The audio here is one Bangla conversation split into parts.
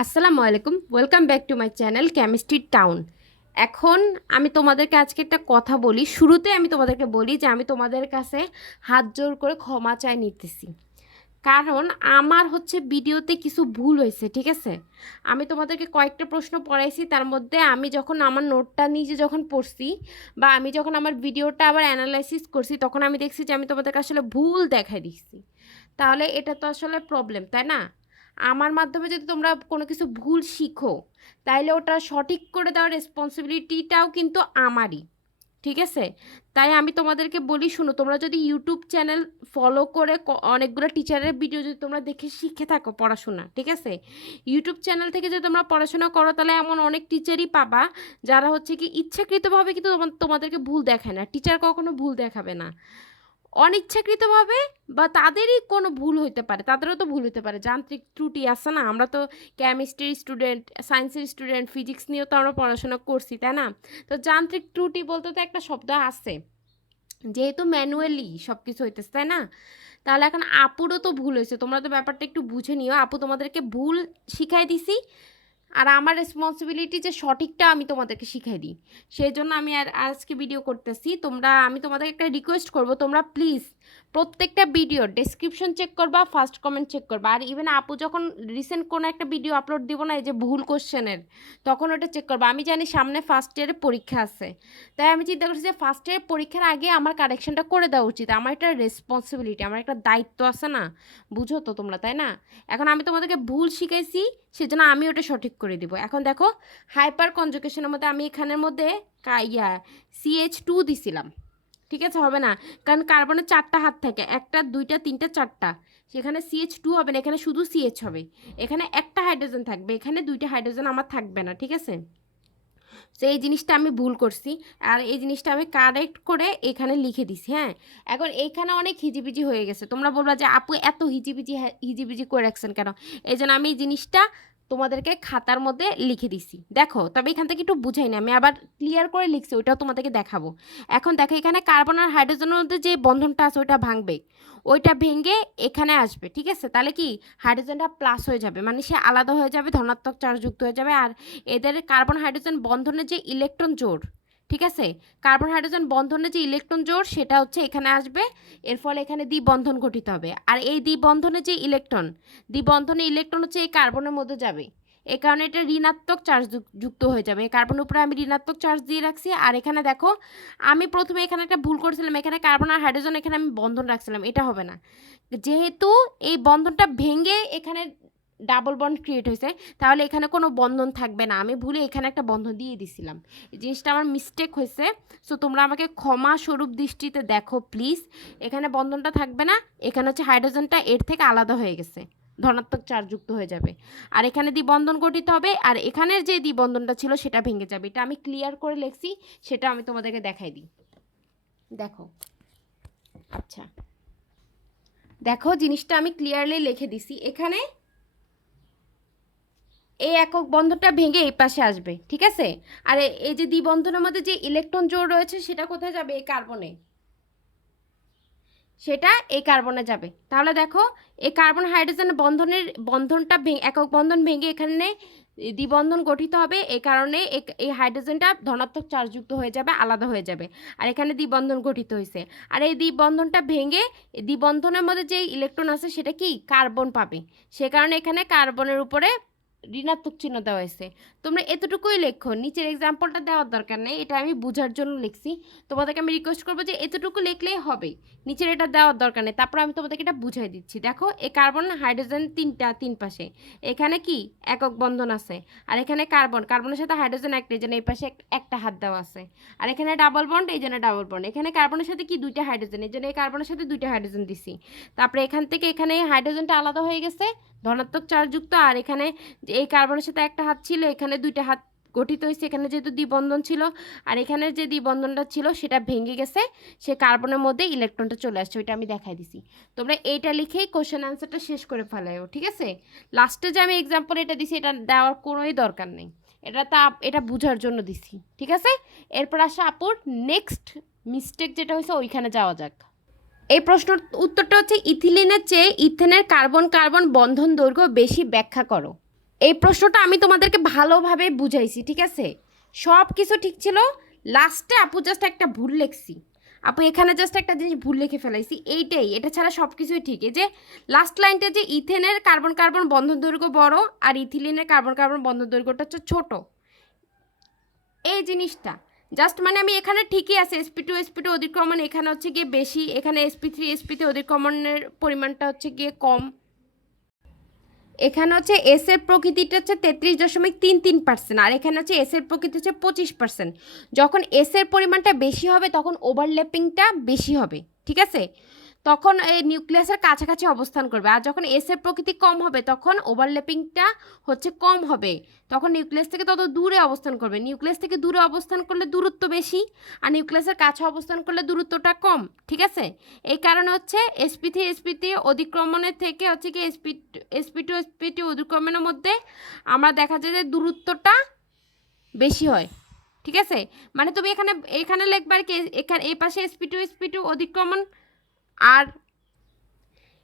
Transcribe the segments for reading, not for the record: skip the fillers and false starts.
আসসালামু আলাইকুম, welcome back to my channel chemistry town. এখন আমি তোমাদেরকে আজকে একটা কথা বলি। শুরুতে আমি তোমাদেরকে বলি যে আমি তোমাদের কাছে হাত জোর করে ক্ষমা চাই নিতেছি, কারণ আমার হচ্ছে ভিডিওতে কিছু ভুল হয়েছে। ঠিক আছে, আমি তোমাদেরকে কয়েকটা প্রশ্ন পড়াইছি, তার মধ্যে আমি যখন আমার নোটটা নিজে যখন পড়ছি বা আমি যখন আমার ভিডিওটা আবার অ্যানালাইসিস করছি, তখন আমি দেখছি যে আমি তোমাদেরকে আসলে ভুল দেখাই দিচ্ছি। তাহলে এটা তো আসলে প্রবলেম, তাই না? আমার মাধ্যমে যদি তোমরা কোনো কিছু ভুল শিখো, তাইলে ওটা সঠিক করে দেওয়ার রেসপন্সিবিলিটিটাও কিন্তু আমারই। ঠিক আছে, তাই আমি তোমাদেরকে বলি, শুনো, তোমরা যদি ইউটিউব চ্যানেল ফলো করে অনেকগুলো টিচারের ভিডিও যদি তোমরা দেখে শিখে থাকো পড়াশোনা, ঠিক আছে, ইউটিউব চ্যানেল থেকে যদি তোমরা পড়াশোনা করো, তাহলে এমন অনেক টিচারই পাবা যারা হচ্ছে কি ইচ্ছাকৃতভাবে কিন্তু তোমাদেরকে ভুল দেখায় না। টিচার কখনো ভুল দেখাবে না অনিচ্ছাকৃতভাবে, বা তাদেরই কোনো ভুল হইতে পারে, তাদেরও তো ভুল হইতে পারে, যান্ত্রিক ত্রুটি আছে না। আমরা তো কেমিস্ট্রির স্টুডেন্ট, সায়েন্সের স্টুডেন্ট, ফিজিক্স নিয়েও তো আমরা পড়াশোনা করছি, তাই না? তো যান্ত্রিক ত্রুটি বলতে তো একটা শব্দ আছে, যেহেতু ম্যানুয়ালি সব কিছু হইতেছে, তাই না? তাহলে এখন আপুরও তো ভুল হয়েছে, তোমরা তো ব্যাপারটা একটু বুঝে নিও। আপু তোমাদেরকে ভুল শিখাই দিছি, আর আমার রেসপন্সিবিলিটি যে সঠিকটা আমি তোমাদেরকে শিখাই দিই, সেই জন্য আমি আর আজকে ভিডিও করতেছি। আমি তোমাদের একটা রিকোয়েস্ট করব, তোমরা প্লিজ প্রত্যেকটা ভিডিওর ডেসক্রিপশন চেক করবা, ফার্স্ট কমেন্ট চেক করবা, আর ইভেন আপু যখন রিসেন্ট কোনো একটা ভিডিও আপলোড দিব না, এই যে ভুল কোশ্চেনের, তখন ওটা চেক করবা। আমি জানি সামনে ফার্স্ট ইয়ারের পরীক্ষা আছে, তাই আমি চিন্তা করছি যে ফার্স্ট ইয়ারের পরীক্ষার আগে আমার কারেকশনটা করে দেওয়া উচিত। আমার একটা রেসপন্সিবিলিটি, আমার একটা দায়িত্ব আছে না, বুঝো তো তোমরা, তাই না? এখন আমি তোমাদেরকে ভুল শিখাইছি, সেজন্য আমি ওটা সঠিক করে দিব। এখন দেখো, হাইপার কনজুগেশনের মধ্যে আমি এখানের মধ্যে CH2 দিছিলাম, ঠিক আছে? হবে না, কারণ কার্বনের 4টা হাত থাকে, 1টা 2টা 3টা 4টা, সেখানে CH2 হবে না, এখানে শুধু CH হবে। এখানে একটা হাইড্রোজেন থাকবে, এখানে 2টা হাইড্রোজেন আমার থাকবে না, ঠিক আছে? তো এই জিনিসটা আমি ভুল করছি, আর এই জিনিসটা আমি কারেক্ট করে এখানে লিখে দিছি। হ্যাঁ, এখন এইখানে অনেক হিজিবিজি হয়ে গেছে, তোমরা বলবা যে আপু এত হিজিবিজি হিজিবিজি করে রাখছেন কেন? এই জন্য আমি এই জিনিসটা তোমাদেরকে খাতার মধ্যে লিখে দিছি, দেখো। তবে এখান থেকে একটু বুঝাই না, আমি আবার ক্লিয়ার করে লিখছি, ওইটাও তোমাদেরকে দেখাবো। এখন দেখো, এখানে কার্বন আর হাইড্রোজেনের মধ্যে যে বন্ধনটা আছে ওইটা ভাঙবে, ওইটা ভেঙে এখানে আসবে, ঠিক আছে? তাহলে কি হাইড্রোজেনটা প্লাস হয়ে যাবে, মানে সে আলাদা হয়ে যাবে, ধনাত্মক চার্জ যুক্ত হয়ে যাবে। আর এদের কার্বন হাইড্রোজেন বন্ধনের যে ইলেকট্রন জোড়, ঠিক আছে, কার্বন হাইড্রোজেন বন্ধনের যে ইলেকট্রন জোড়, সেটা হচ্ছে এখানে আসবে। এর ফলে এখানে দ্বিবন্ধন গঠিত হবে, আর এই দ্বিবন্ধনের যে ইলেকট্রন, দ্বিবন্ধনের ইলেকট্রন হচ্ছে এই কার্বনের মধ্যে যাবে। এই কারণে এটা ঋণাত্মক চার্জ যুক্ত হয়ে যাবে। এই কার্বনের উপরে আমি ঋণাত্মক চার্জ দিয়ে রাখছি। আর এখানে দেখো, আমি প্রথমে এখানে একটা ভুল করেছিলাম, এখানে কার্বন আর হাইড্রোজেন এখানে আমি বন্ধন রাখছিলাম, এটা হবে না। যেহেতু এই বন্ধনটা ভেঙে এখানে ডাবল বন্ড ক্রিয়েট হয়েছে, তাহলে এখানে কোনো বন্ধন থাকবে না। আমি ভুলে এখানে একটা বন্ধন দিয়ে দিছিলাম, এই জিনিসটা আমার মিস্টেক হয়েছে। সো তোমরা আমাকে ক্ষমা স্বরূপ দৃষ্টিতে দেখো প্লিজ। এখানে বন্ধনটা থাকবে না, এখানে হচ্ছে হাইড্রোজেনটা এর থেকে আলাদা হয়ে গেছে, ধনাত্মক চার্জ যুক্ত হয়ে যাবে। আর এখানে দ্বিবন্ধন গঠিত হবে, আর এখানের যে দ্বিবন্ধনটা ছিল সেটা ভেঙে যাবে। এটা আমি ক্লিয়ার করে লিখছি, সেটা আমি তোমাদেরকে দেখাই দিই, দেখো। আচ্ছা, দেখো, জিনিসটা আমি ক্লিয়ারলি লিখে দিছি। এখানে এই একক বন্ধনটা ভেঙে এই পাশে আসবে, ঠিক আছে? আর এই যে দ্বিবন্ধনের মধ্যে যে ইলেকট্রন জোড় রয়েছে, সেটা কোথায় যাবে? এই কার্বনে, সেটা এই কার্বনে যাবে। তাহলে দেখো, এই কার্বন হাইড্রোজেন বন্ধনটা একক বন্ধন ভেঙে এখানে দ্বিবন্ধন গঠিত হবে। এই কারণে এই হাইড্রোজেনটা ধনাত্মক চার্জযুক্ত হয়ে যাবে, আলাদা হয়ে যাবে। আর এখানে দ্বিবন্ধন গঠিত হয়েছে, আর এই দ্বিবন্ধনটা ভেঙে দ্বিবন্ধনের মধ্যে যে ইলেকট্রন আছে সেটা কি কার্বন পাবে। সে কারণে এখানে কার্বনের উপরে ঋণাত্মক চিহ্ন দেওয়া হয়েছে। তোমরা এতটুকুই লেখো, নিচের এক্সাম্পলটা দেওয়ার দরকার নেই, এটা আমি বোঝার জন্য লিখছি। তোমাদেরকে আমি রিকোয়েস্ট করবো যে এতটুকু লিখলেই হবে, নিচের এটা দেওয়ার দরকার নেই। তারপর আমি তোমাদেরকে এটা বুঝাই দিচ্ছি। দেখো, এই কার্বন হাইড্রোজেন তিন পাশে, এখানে কি একক বন্ধন আছে, আর এখানে কার্বনের সাথে হাইড্রোজেন একটা, এই জন্য এই পাশে একটা হাত দেওয়া আছে। আর এখানে ডাবল বন্ড, এই জন্য ডাবল বন্ড। এখানে কার্বনের সাথে কি দুইটা হাইড্রোজেন, এই জন্য এই কার্বনের সাথে দুইটা হাইড্রোজেন দিছি। তারপরে এখান থেকে এখানে এই হাইড্রোজেনটা আলাদা হয়ে গেছে, ধনাত্মক চার্জযুক্ত। আর এখানে এই কার্বনের সাথে একটা হাত ছিল, এখানে দুইটা হাত গঠিত হয়েছে, এখানে যেহেতু দ্বিবন্ধন ছিল, আর এখানে যে দ্বিবন্ধনটা ছিল সেটা ভেঙে গেছে, সে কার্বনের মধ্যে ইলেকট্রনটা চলে আসছে, ওইটা আমি দেখাই দিছি। তোমরা এইটা লিখেই কোশ্চেন আনসারটা শেষ করে ফেলাও, ঠিক আছে? লাস্টে যে আমি এক্সাম্পল এটা দিছি, এটা দেওয়ার কোনোই দরকার নেই, এটা বুঝার জন্য দিছি, ঠিক আছে? এরপর আসা আপুর নেক্সট মিস্টেক যেটা হয়েছে, ওইখানে যাওয়া যাক। এই প্রশ্নের উত্তরটা হচ্ছে, ইথিলিনের চেয়ে ইথেনের কার্বন কার্বন বন্ধন দৈর্ঘ্য বেশি, ব্যাখ্যা করো। এই প্রশ্নটা আমি তোমাদেরকে ভালোভাবে বুঝাইছি, ঠিক আছে? সব কিছু ঠিক ছিল, লাস্টে আপু জাস্ট একটা ভুল লিখছি। আপু এখানে জাস্ট একটা জিনিস ভুল লিখে ফেলাইছি, এইটাই। এটা ছাড়া সব কিছুই ঠিক। এই যে লাস্ট লাইনটা, যে ইথেনের কার্বন কার্বন বন্ধন দৈর্ঘ্য বড় আর ইথিলিনের কার্বন কার্বন বন্ধন দৈর্ঘ্যটা হচ্ছে ছোট, এই জিনিসটা জাস্ট মানে আমি এখানে ঠিকই আছে, sp2 অধিক্রমণ এখানে হচ্ছে গিয়ে বেশি, এখানে sp3 অধিক্রমণের পরিমাণটা হচ্ছে গিয়ে কম। এখানে হচ্ছে এস এর প্রকৃতিটা হচ্ছে 33.33%, আর এখানে হচ্ছে এস এর প্রকৃতি হচ্ছে 25%। যখন এস এর পরিমাণটা বেশি হবে তখন ওভারল্যাপিংটা বেশি হবে, ঠিক আছে? তখন এই নিউক্লিয়াসের কাছাকাছি অবস্থান করবে। আর যখন এস এর প্রকৃতি কম হবে তখন ওভারল্যাপিংটা হচ্ছে কম হবে, তখন নিউক্লিয়াস থেকে তত দূরে অবস্থান করবে। নিউক্লিয়াস থেকে দূরে অবস্থান করলে দূরত্ব বেশি, আর নিউক্লিয়াসের কাছে অবস্থান করলে দূরত্বটা কম, ঠিক আছে? এই কারণে হচ্ছে sp3 অধিক্রমণের থেকে হচ্ছে কি sp2 অধিক্রমণের মধ্যে আমরা দেখা যায় যে দূরত্বটা বেশি হয়, ঠিক আছে? মানে তুমি এখানে এখানে লিখবার কি, এখানে এই পাশে sp2 অধিক্রমণ, আর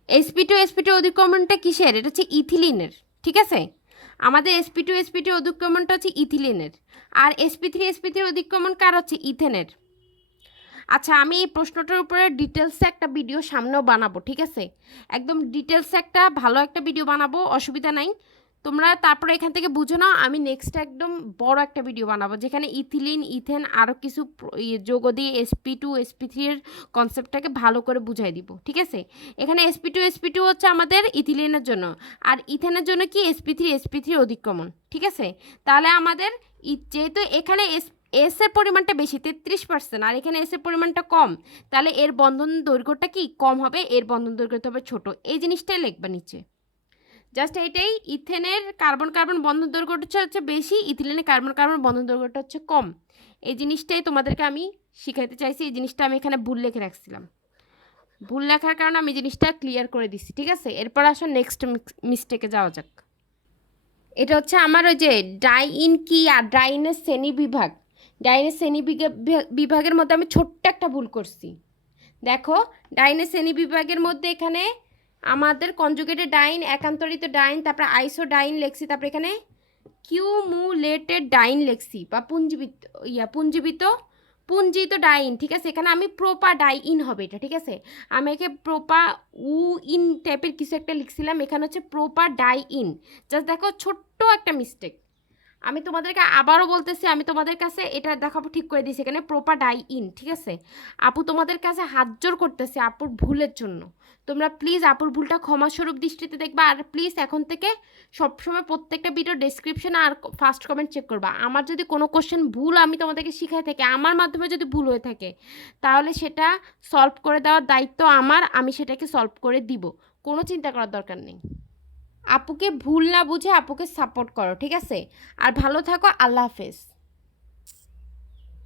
sp2 অধিক্রমণটা কিসের? এটা হচ্ছে ইথিলিনের, ঠিক আছে? আমাদের sp2 অধিক্রমণটা হচ্ছে ইথিলিনের, আর sp3 অধিক্রমণ কার? হচ্ছে ইথেনের। আচ্ছা, আমি এই প্রশ্নটার উপরে ডিটেলসে একটা ভিডিও সামনেও বানাবো, ঠিক আছে? একদম ডিটেলসে একটা ভালো একটা ভিডিও বানাবো, অসুবিধা নাই। তোমরা তারপরে এখান থেকে বুঝো নাও, আমি নেক্সট একদম বড় একটা ভিডিও বানাবো যেখানে ইথিলিন ইথেন আরও কিছু যোগ দিয়ে sp2 এর কনসেপ্টটাকে ভালো করে বুঝাই দিব, ঠিক আছে? এখানে sp2 হচ্ছে আমাদের ইথিলিনের জন্য, আর ইথেনের জন্য কি sp3 অধিক্রমণ, ঠিক আছে? তাহলে আমাদের যেহেতু এখানে এস এর পরিমাণটা বেশি 33%, আর এখানে এস এর পরিমাণটা কম, তাহলে এর বন্ধন দৈর্ঘ্যটা কি কম হবে, এর বন্ধন দৈর্ঘ্য হবে ছোট। এই জিনিসটাই লিখবা নিচে, জাস্ট এটাই। ইথেনের কার্বন কার্বন বন্ধন দৈর্ঘ্যটা হচ্ছে বেশি, ইথিলিনের কার্বন কার্বন বন্ধন দৈর্ঘ্যটা হচ্ছে কম। এই জিনিসটাই তোমাদেরকে আমি শিখাইতে চাইছি। এই জিনিসটা আমি এখানে ভুল লিখে রাখছিলাম, ভুল লেখার কারণে আমি জিনিসটা ক্লিয়ার করে দিচ্ছি, ঠিক আছে? এরপর আসো নেক্সট মিস্টেকে যাওয়া যাক। এটা হচ্ছে আমার ওই যে ডাইইন কি আর ডাইনের শ্রেণী বিভাগ, ডাইনের শ্রেণী বিভাগের মধ্যে আমি ছোট্ট একটা ভুল করছি। দেখো, ডাইনের শ্রেণী বিভাগের মধ্যে এখানে আমাদের কনজুগেটেড ডাইন, একান্তরিত ডাইন, তারপরে আইসো ডাইন লেখছি, তারপরে এখানে কিউমুলেটেড ডাইন লেখছি, বা পুঞ্জিত ডাইন, ঠিক আছে? এখানে আমি প্রোপা ডাইইন হবে এটা, ঠিক আছে? আমি একে প্রোপা ইন টাইপের কিছু একটা লিখছিলাম, এখানে হচ্ছে প্রোপা ডাইইন। জাস্ট দেখো, ছোট্ট একটা মিস্টেক। আমি তোমাদেরকে আবারও বলতেছি, আমি তোমাদের কাছে এটা দেখাবো, ঠিক করে দিয়েছি এখানে প্রোপা ডাইইন, ঠিক আছে? আপু তোমাদের কাছে হাত জোর করতেছে আপুর ভুলের জন্য, তোমরা প্লিজ আপুর ভুলটা ক্ষমাস্বরূপ দৃষ্টিতে দেখবা। আর প্লিজ এখন থেকে সবসময় প্রত্যেকটা ভিডিও ডেসক্রিপশন আর ফার্স্ট কমেন্ট চেক করবা। আমার যদি কোনো কোশ্চেন ভুল আমি তোমাদেরকে শিখাই থাকি, আমার মাধ্যমে যদি ভুল হয়ে থাকে, তাহলে সেটা সলভ করে দেওয়ার দায়িত্ব আমার, আমি সেটাকে সলভ করে দিব, কোনো চিন্তা করার দরকার নেই। আপুকে ভুল না বুঝে আপুকে সাপোর্ট করো, ঠিক আছে? আর ভালো থাকো, আল্লাহ হাফেজ।